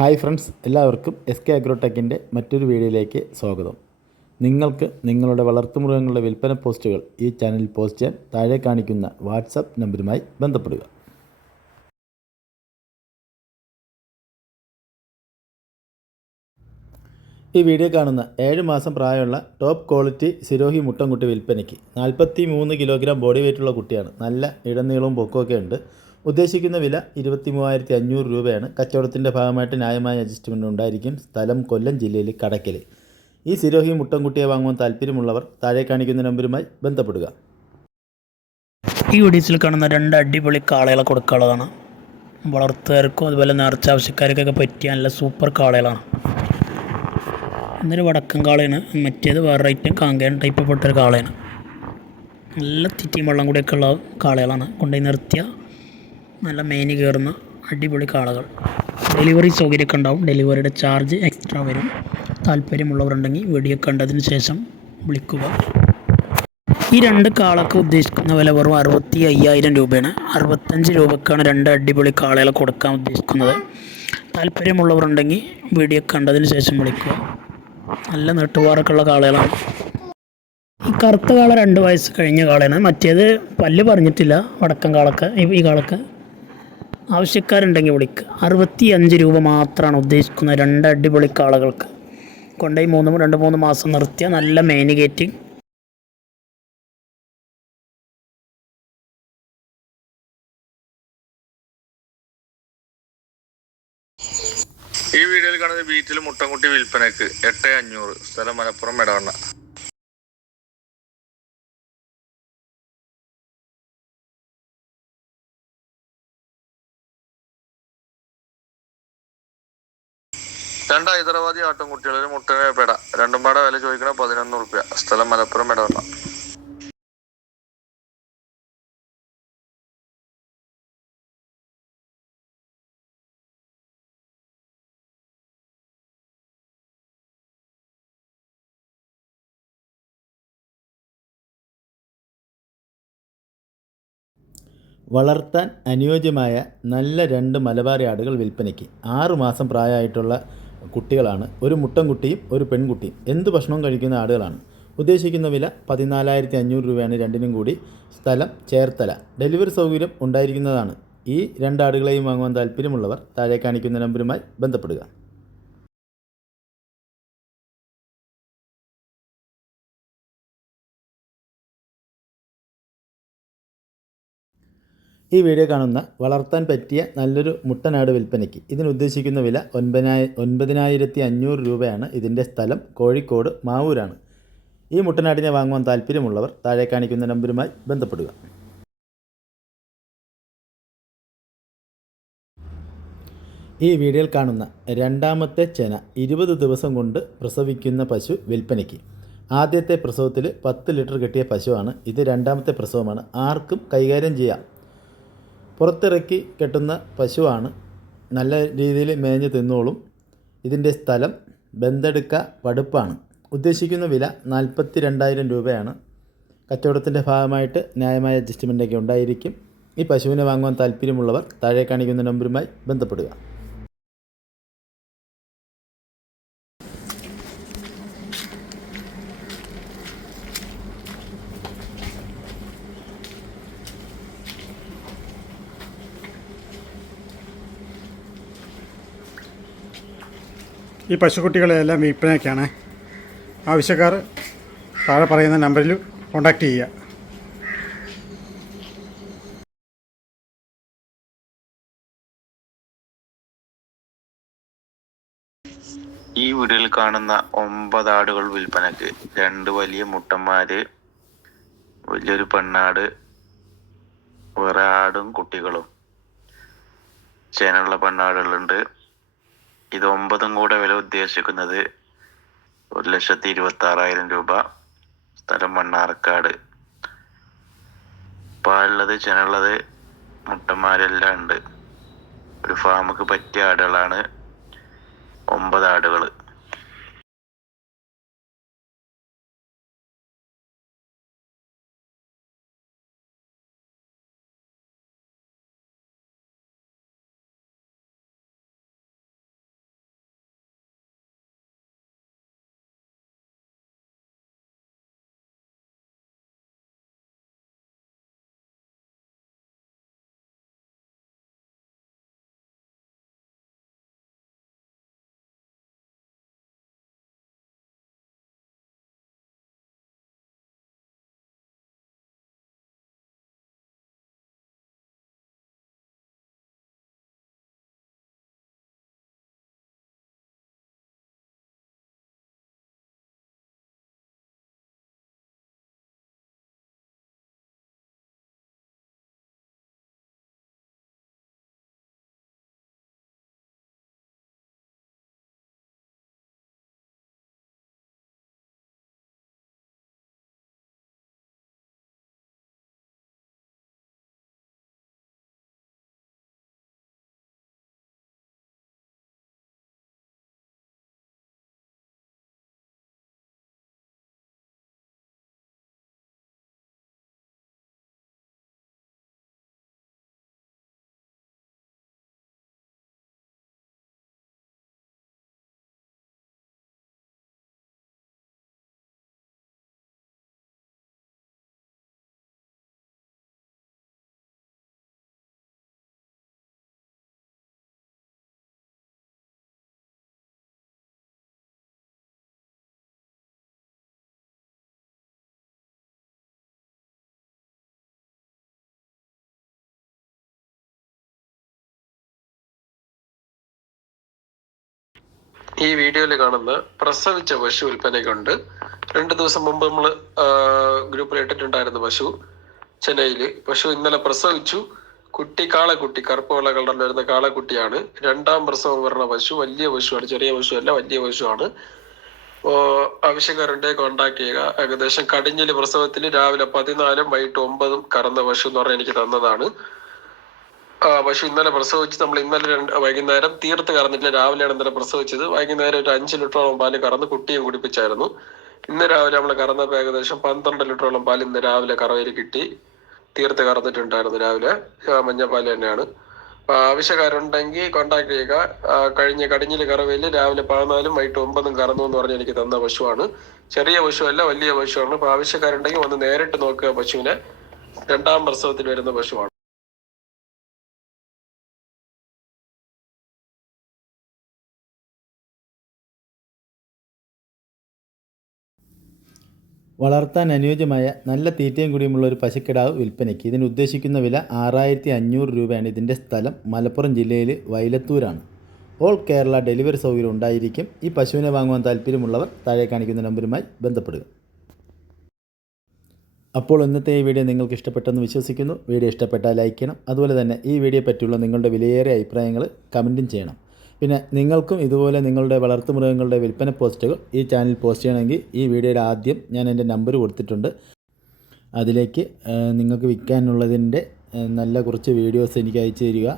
Hi friends എല്ലാവർക്കും S K അഗ്രോടെക്കിന്റെ മറ്റൊരു വീഡിയോയിലേക്ക് സ്വാഗതം. നിങ്ങൾക്ക് നിങ്ങളുടെ വളർത്തുമൃഗങ്ങളുടെ വിൽപ്പന പോസ്റ്റുകൾ ഈ ചാനലിൽ പോസ്റ്റ് ചെയ്യാൻ താഴെ കാണിക്കുന്ന വാട്സപ്പ് നമ്പറുമായി ബന്ധപ്പെടുക. ഈ വീഡിയോ കാണുന്ന ഏഴ് മാസം പ്രായമുള്ള ടോപ്പ് ക്വാളിറ്റി സിരോഹി മുട്ടൻകുട്ടി വിൽപ്പനയ്ക്ക് നാൽപ്പത്തി മൂന്ന് കിലോഗ്രാം ബോഡി വെയിറ്റുള്ള കുട്ടിയാണ്. നല്ല ഇടനീളവും പൊക്കമൊക്കെ ഉണ്ട്. ഉദ്ദേശിക്കുന്ന വില ഇരുപത്തി മൂവായിരത്തി അഞ്ഞൂറ് രൂപയാണ്. കച്ചവടത്തിന്റെ ഭാഗമായിട്ട് ന്യായമായ അഡ്ജസ്റ്റ്മെന്റ് ഉണ്ടായിരിക്കും. സ്ഥലം കൊല്ലം ജില്ലയിൽ കടക്കൽ. ഈ സിരോഹി മുട്ടൻകുട്ടിയെ വാങ്ങുവാൻ താല്പര്യമുള്ളവർ താഴെ കാണിക്കുന്ന നമ്പരുമായി ബന്ധപ്പെടുക. ഈ വീഡിയോസിൽ കാണുന്ന രണ്ട് അടിപൊളി കാളകളെ കൊടുക്കാനുള്ളതാണ്. വളർത്തുകാർക്കും അതുപോലെ നേർച്ച ആവശ്യക്കാർക്കൊക്കെ പറ്റിയ നല്ല സൂപ്പർ കാളകളാണ്. എന്നൊരു വടക്കൻ കാളയാണ്. മറ്റേത് വേറെ ഐറ്റം കാങ്കയൻ ടൈപ്പ് പെട്ടൊരു കാളയാണ്. നല്ല തിറ്റിയും വെള്ളം കൂടിയൊക്കെ ഉള്ള കാളകളാണ്. കൊണ്ടുപോയി നിർത്തിയ നല്ല മേനി കയറുന്ന അടിപൊളി കാളകൾ. ഡെലിവറി സൗകര്യമൊക്കെ ഉണ്ടാവും. ഡെലിവറിയുടെ ചാർജ് എക്സ്ട്രാ വരും. താല്പര്യമുള്ളവരുണ്ടെങ്കിൽ വീഡിയോ കണ്ടതിന് ശേഷം വിളിക്കുക. ഈ രണ്ട് കാളക്ക് ഉദ്ദേശിക്കുന്ന വില വെറും അറുപത്തി അയ്യായിരം രൂപയാണ്. അറുപത്തഞ്ച് രൂപക്കാണ് രണ്ട് അടിപൊളി കാളകളെ കൊടുക്കാൻ ഉദ്ദേശിക്കുന്നത്. താല്പര്യമുള്ളവരുണ്ടെങ്കിൽ വീഡിയോ കണ്ടതിന് ശേഷം വിളിക്കുക. നല്ല നെട്ടുപാറക്കുള്ള കാളകളാണ്. ഈ കറുത്ത കാള രണ്ട് വയസ്സ് കഴിഞ്ഞ കാളയാണ്. മറ്റേത് പല്ല് പറഞ്ഞിട്ടില്ല. വടക്കൻ കാളക്ക് ഈ കാളക്ക്. ആവശ്യക്കാരുണ്ടെങ്കിൽ വിളിക്കുക അറുപത്തി അഞ്ച് രൂപ മാത്രമാണ് ഉദ്ദേശിക്കുന്നത്. രണ്ട് അടിപൊളി കാളകൾക്ക്. കൊണ്ടുപോയി മൂന്ന് രണ്ട് മൂന്ന് മാസം നിർത്തിയ നല്ല മേനികേറ്റ് ഈ വീഡിയോയിൽ കാണുന്ന ബീറ്റിൽ മുട്ടൻകുട്ടി വിൽപ്പനക്ക് എട്ട് അഞ്ഞൂറ്. സ്ഥലം മലപ്പുറം മെടവണ്ണ രണ്ട് ഹൈദരാബാദി ആട്ടിൻകുട്ടികളിൽ മുട്ടനെ പേട. രണ്ടും പാടെ വില ചോദിക്കണ പതിനൊന്ന് റുപ്യ സ്ഥലം മലപ്പുറം മെടവണ്ണ വളർത്താൻ അനുയോജ്യമായ നല്ല രണ്ട് മലബാറി ആടുകൾ വിൽപ്പനയ്ക്ക് ആറുമാസം പ്രായമായിട്ടുള്ള കുട്ടികളാണ്. ഒരു മുട്ടൻകുട്ടിയും ഒരു പെൺകുട്ടിയും. എന്ത് ഭക്ഷണവും കഴിക്കുന്ന ആടുകളാണ്. ഉദ്ദേശിക്കുന്ന വില പതിനാലായിരത്തി അഞ്ഞൂറ് രൂപയാണ്. രണ്ടിനും കൂടി സ്ഥലം ചേർത്തല. ഡെലിവറി സൗകര്യം ഉണ്ടായിരിക്കുന്നതാണ്. ഈ രണ്ടാടുകളെയും വാങ്ങുവാൻ താല്പര്യമുള്ളവർ താഴെ കാണിക്കുന്ന നമ്പരുമായി ബന്ധപ്പെടുക. ഈ വീഡിയോ കാണുന്ന വളർത്താൻ പറ്റിയ നല്ലൊരു മുട്ടനാട് വിൽപ്പനയ്ക്ക് ഇതിന് ഉദ്ദേശിക്കുന്ന വില ഒൻപതിനായി ഒൻപതിനായിരത്തി അഞ്ഞൂറ് രൂപയാണ്. ഇതിന്റെ സ്ഥലം കോഴിക്കോട് മാവൂരാണ്. ഈ മുട്ടനാടിനെ വാങ്ങുവാൻ താല്പര്യമുള്ളവർ താഴെ കാണിക്കുന്ന നമ്പരുമായി ബന്ധപ്പെടുക. ഈ വീഡിയോയിൽ കാണുന്ന രണ്ടാമത്തെ ചെന ഇരുപത് ദിവസം കൊണ്ട് പ്രസവിക്കുന്ന പശു വിൽപ്പനയ്ക്ക്. ആദ്യത്തെ പ്രസവത്തിൽ പത്ത് ലിറ്റർ കിട്ടിയ പശുവാണ്. ഇത് രണ്ടാമത്തെ പ്രസവമാണ്. ആർക്കും കൈകാര്യം ചെയ്യാം. പുറത്തിറക്കി കെട്ടുന്ന പശുവാണ്. നല്ല രീതിയിൽ മേഞ്ഞ് തിന്നോളും. ഇതിന്റെ സ്ഥലം ബന്തെടുക്ക പടുപ്പാണ് ഉദ്ദേശിക്കുന്ന വില നാൽപ്പത്തി രണ്ടായിരം രൂപയാണ്. കച്ചവടത്തിന്റെ ഭാഗമായിട്ട് ന്യായമായ അഡ്ജസ്റ്റ്മെന്റൊക്കെ ഉണ്ടായിരിക്കും. ഈ പശുവിനെ വാങ്ങുവാൻ താല്പര്യമുള്ളവർ താഴെ കാണിക്കുന്ന നമ്പറുമായി ബന്ധപ്പെടുക. ഈ പശുക്കുട്ടികളെല്ലാം വിൽപ്പനയ്ക്കാണ്. ആവശ്യക്കാർ താഴെ പറയുന്ന നമ്പറിൽ കോൺടാക്റ്റ് ചെയ്യുക. ഈ വീഡിയോയിൽ കാണുന്ന ഒമ്പത് ആടുകൾ വിൽപ്പനക്ക് രണ്ട് വലിയ മുട്ടന്മാര് വലിയൊരു പെണ്ണാട് വേറെ ആടും കുട്ടികളും. ചേനുള്ള പെണ്ണാടുകളുണ്ട്. ഇത് ഒമ്പതും കൂടെ വില ഉദ്ദേശിക്കുന്നത് ഒരു ലക്ഷത്തി ഇരുപത്തി ആറായിരം രൂപ. സ്ഥലം മണ്ണാർക്കാട്. പാലുള്ളത് ചെനുള്ളത് മുട്ടന്മാരെല്ലാം ഉണ്ട്. ഒരു ഫാമുക്ക് പറ്റിയ ആടുകളാണ് ഒമ്പത് ആടുകൾ ഈ വീഡിയോയിൽ കാണുന്ന പ്രസവിച്ച പശു വിൽപ്പനയ്ക്കുണ്ട്. രണ്ട് ദിവസം മുമ്പ് നമ്മൾ ഗ്രൂപ്പിൽ ഇട്ടിട്ടുണ്ടായിരുന്നു പശു. ചെന്നൈയിൽ പശു ഇന്നലെ പ്രസവിച്ചു. കുട്ടി കാളക്കുട്ടി കറുപ്പ് വെള്ള കളറിൽ വരുന്ന കാളക്കുട്ടിയാണ്. രണ്ടാം പ്രസവം വരുന്ന പശു വലിയ പശുവാണ് ചെറിയ പശുവല്ല വലിയ പശുവാണ്. ആവശ്യക്കാരുണ്ടെ കോണ്ടാക്ട് ചെയ്യുക. ഏകദേശം കടിഞ്ഞിൽ പ്രസവത്തിൽ രാവിലെ പതിനാലും വൈകിട്ട് ഒമ്പതും കറന്ന പശു എന്ന് പറഞ്ഞാൽ എനിക്ക് തന്നതാണ്. പശു ഇന്നലെ പ്രസവിച്ച് നമ്മൾ ഇന്നലെ രണ്ട് വൈകുന്നേരം തീർത്ത് കറന്നിട്ടില്ല രാവിലെയാണ് ഇന്നലെ പ്രസവിച്ചത്. വൈകുന്നേരം ഒരു അഞ്ച് ലിറ്ററോളം പാൽ കറന്ന് കുട്ടിയും കുടിപ്പിച്ചായിരുന്നു. ഇന്ന് രാവിലെ നമ്മൾ കറന്നപ്പോൾ ഏകദേശം പന്ത്രണ്ട് ലിറ്ററോളം പാൽ ഇന്ന് രാവിലെ കറവയിൽ കിട്ടി. തീർത്ത് കറന്നിട്ടുണ്ടായിരുന്നു രാവിലെ. ആ, മഞ്ഞപ്പാൽ തന്നെയാണ്. ആവശ്യക്കാരുണ്ടെങ്കിൽ കോണ്ടാക്ട് ചെയ്യുക. കഴിഞ്ഞ കടിഞ്ഞിൽ കറവയിൽ രാവിലെ പതിനാലും വൈകിട്ട് ഒമ്പതും കറന്നു എന്ന് പറഞ്ഞ് എനിക്ക് തന്ന പശുവാണ്. ചെറിയ പശുവല്ല വലിയ പശുവാണ്. അപ്പൊ ആവശ്യക്കാരുണ്ടെങ്കിൽ ഒന്ന് നേരിട്ട് നോക്കുക പശുവിനെ. രണ്ടാം പ്രസവത്തിൽ വരുന്ന പശുവാണ്. വളർത്താൻ അനുയോജ്യമായ നല്ല തീറ്റയും കൂടിയുമുള്ള ഒരു പശുക്കിടാവ് വിൽപ്പനയ്ക്ക് ഇതിന് ഉദ്ദേശിക്കുന്ന വില ആറായിരത്തി അഞ്ഞൂറ് രൂപയാണ്. ഇതിന്റെ സ്ഥലം മലപ്പുറം ജില്ലയിൽ വൈലത്തൂരാണ് ഓൾ കേരള ഡെലിവറി സൗകര്യം ഉണ്ടായിരിക്കും. ഈ പശുവിനെ വാങ്ങുവാൻ താല്പര്യമുള്ളവർ താഴെ കാണിക്കുന്ന നമ്പറുമായി ബന്ധപ്പെടുക. അപ്പോൾ ഇന്നത്തെ ഈ വീഡിയോ നിങ്ങൾക്ക് ഇഷ്ടപ്പെട്ടെന്ന് വിശ്വസിക്കുന്നു. വീഡിയോ ഇഷ്ടപ്പെട്ടാൽ ലൈക്ക് ചെയ്യണം. അതുപോലെ തന്നെ ഈ വീഡിയോ പറ്റിയുള്ള നിങ്ങളുടെ വിലയേറിയ അഭിപ്രായങ്ങൾ കമന്റും ചെയ്യണം. പിന്നെ നിങ്ങൾക്കും ഇതുപോലെ നിങ്ങളുടെ വളർത്തുമൃഗങ്ങളുടെ വിൽപ്പന പോസ്റ്റുകൾ ഈ ചാനൽ പോസ്റ്റ് ചെയ്യണമെങ്കിൽ ഈ വീഡിയോയുടെ ആദ്യം ഞാൻ എന്റെ നമ്പർ കൊടുത്തിട്ടുണ്ട്. അതിലേക്ക് നിങ്ങൾക്ക് വിൽക്കാനുള്ളതിന്റെ നല്ല കുറച്ച് വീഡിയോസ് എനിക്ക് അയച്ചു തരിക.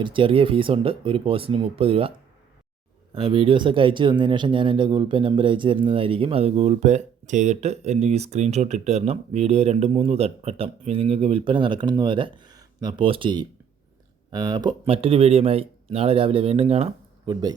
ഒരു ചെറിയ ഫീസുണ്ട് ഒരു പോസ്റ്റിന് മുപ്പത് രൂപ. വീഡിയോസൊക്കെ അയച്ചു തന്നതിന് ശേഷം ഞാൻ എന്റെ ഗൂഗിൾ പേ നമ്പർ അയച്ചു തരുന്നതായിരിക്കും. അത് ഗൂഗിൾ പേ ചെയ്തിട്ട് എനിക്ക് സ്ക്രീൻഷോട്ട് ഇട്ട് തരണം. വീഡിയോ രണ്ട് മൂന്ന് വട്ടം നിങ്ങൾക്ക് വിൽപ്പന നടക്കണമെന്ന് വരെ പോസ്റ്റ് ചെയ്യും. അപ്പോൾ മറ്റൊരു വീഡിയോയുമായി നാളെ രാവിലെ വീണ്ടും കാണാം. Good bye.